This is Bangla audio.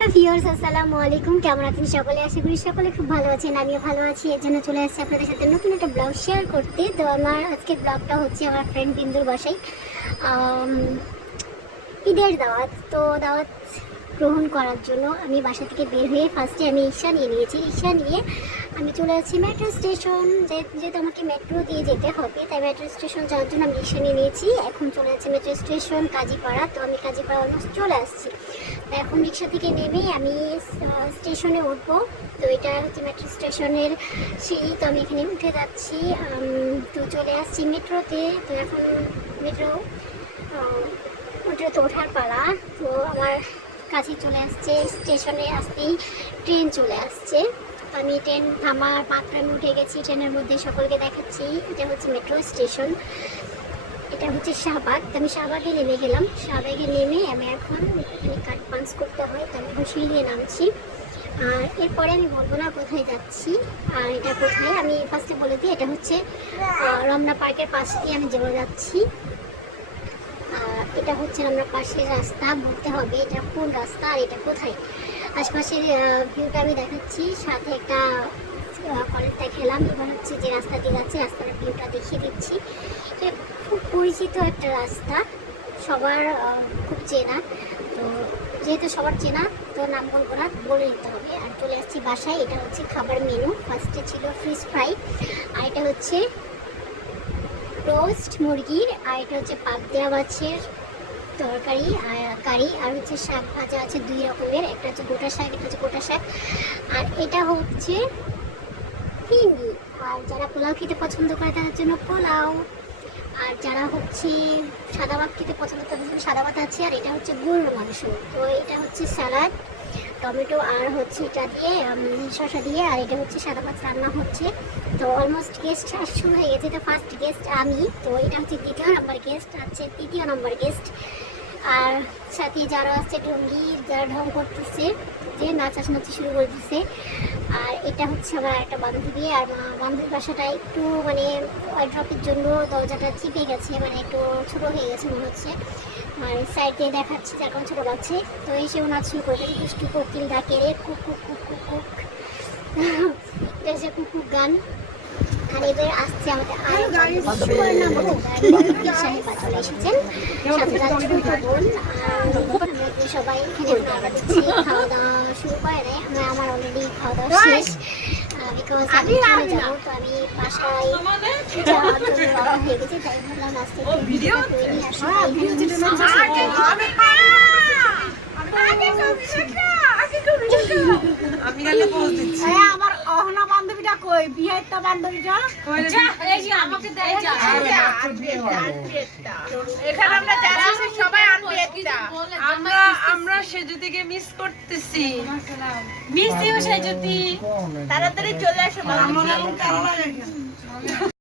ভিউয়ার্স আসসালামু আলাইকুম, কেমন আছেন সকলে? আশা করি সকলে খুব ভালো আছেন, আমিও ভালো আছি। এর জন্য চলে আসছি আপনাদের সাথে নতুন একটা ব্লগ শেয়ার করতে। তো আমার আজকের ব্লগটা হচ্ছে আমার ফ্রেন্ড বিন্দুর বাসায় ঈদের দাওয়াত। তো দাওয়াত গ্রহণ করার জন্য আমি বাসা থেকে বের হয়ে ফার্স্টে আমি রিক্সা নিয়ে নিয়েছি। রিক্সা নিয়ে আমি চলে যাচ্ছি মেট্রো স্টেশন। যেহেতু আমাকে মেট্রো দিয়ে যেতে হবে, তাই মেট্রো স্টেশন যাওয়ার জন্য আমি রিক্সা নিয়ে নিয়েছি। এখন চলে যাচ্ছি মেট্রো স্টেশন কাজীপাড়া। তো আমি কাজীপাড়া অলমোস্ট চলে আসছি। এখন রিক্সা থেকে নেমে আমি স্টেশনে উঠবো। তো এটা হচ্ছে মেট্রো স্টেশনের সিঁড়ি। তো আমি এখানে উঠে যাচ্ছি। তো চলে আসছি মেট্রোতে। তো এখন মেট্রোতে ওঠার পালা। তো আমার কাছে চলে আসছে, স্টেশনে আসতেই ট্রেন চলে আসছে। আমি ট্রেন থামার মাত্র আমি উঠে গেছি। ট্রেনের মধ্যে সকলকে দেখাচ্ছি এটা হচ্ছে মেট্রো স্টেশন, এটা হচ্ছে শাহবাগ। তো আমি শাহবাগে নেমে গেলাম। শাহবাগে নেমে আমি এখন এখানে কার্ড পাঞ্চ করতে হয়, তো আমি এখন সিঁড়ি দিয়ে নামছি। আর এরপরে আমি বলবো না কোথায় যাচ্ছি আর এটা কোথায়। আমি ফার্স্টে বলে দিই, এটা হচ্ছে রমনা পার্কের পাশ দিয়ে আমি চলে যাচ্ছি। এটা হচ্ছে আমরা পাশের রাস্তা, বলতে হবে এটা কোন রাস্তা আর এটা কোথায়। আশপাশের ভিউটা আমি দেখাচ্ছি, সাথে একটা কলেজ দেখালাম। এবার হচ্ছে যে রাস্তা দিয়ে যাচ্ছে রাস্তার ভিউটা দেখিয়ে দিচ্ছি। এটা খুব পরিচিত একটা রাস্তা, সবার খুব চেনা। তো যেহেতু সবার চেনা, তো নাম বলবো না, বলে নিতে হবে। আর চলে আসছি বাসায়। এটা হচ্ছে খাবার মেনু। ফার্স্টে ছিল ফিশ ফ্রাই, আর এটা হচ্ছে রোস্ট মুরগির, আর এটা হচ্ছে পাবদা মাছের তরকারি আর কারি, আর হচ্ছে শাক ভাজা আছে দুই রকমের, একটা হচ্ছে গোটা শাক, একটা হচ্ছে গোটা শাক, আর এটা হচ্ছে ফিন্ডি। আর যারা পোলাও খেতে পছন্দ করে তাদের জন্য পোলাও, আর যারা হচ্ছে সাদা ভাত খেতে পছন্দ করে তাদের জন্য সাদা ভাত আছে। আর এটা হচ্ছে গরুর মাংস। তো এটা হচ্ছে স্যালাড, টমেটো, আর হচ্ছে এটা দিয়ে শসা দিয়ে, আর এটা হচ্ছে সাদা ভাত রান্না হচ্ছে। তো অলমোস্ট গেস্ট শুরু হয়ে গেছে। তো ফার্স্ট গেস্ট আমি, তো এটা হচ্ছে দ্বিতীয় নম্বর গেস্ট, আছে তৃতীয় নম্বর গেস্ট। আর সাথে যারা আছে টঙ্গি, যারা ঢং করতেছে, যে নাচানাচি শুরু করে দিচ্ছে। আর এটা হচ্ছে আমার একটা বান্ধবী, আর বান্ধবীর বাসাটা একটু মানে ওয়ার্ড্রপের জন্য দরজাটা চিপে গেছে, মানে একটু ছোটো হয়ে গেছে মনে হচ্ছে। মানে সাইডে দেখাচ্ছি যে এখন ছোটো লাগছে। তো এসে ওনার শুরু করে দুষ্টু কোকিল ডাকে, রে cook cook cook cook cook, এটা হচ্ছে কুকুক গান। আর এবার আসছে আমাদের চলে এসেছেন, সবাই এখানে খাওয়া দাওয়া শুরু করে দেয়। আমার অলরেডি খাওয়া দাওয়া শেষ, বিকজ আমি যাবো। তো আমি বাসায় যাওয়ার জন্য রওনা হয়ে গেছি, তাই ভাবলাম আজকে নিয়ে আসি। আমার অহনা বান্ধবীটা কই, বিয়েরটা বান্ধবীটা আমাকে দেয় যা। এখানে আমরা যারা আছি সবাই আনবিয়েরটা। আমরা সেজু থেকে মিস করতেছি। মিস ইউ সেজুতি, তাড়াতাড়ি চলে আসো।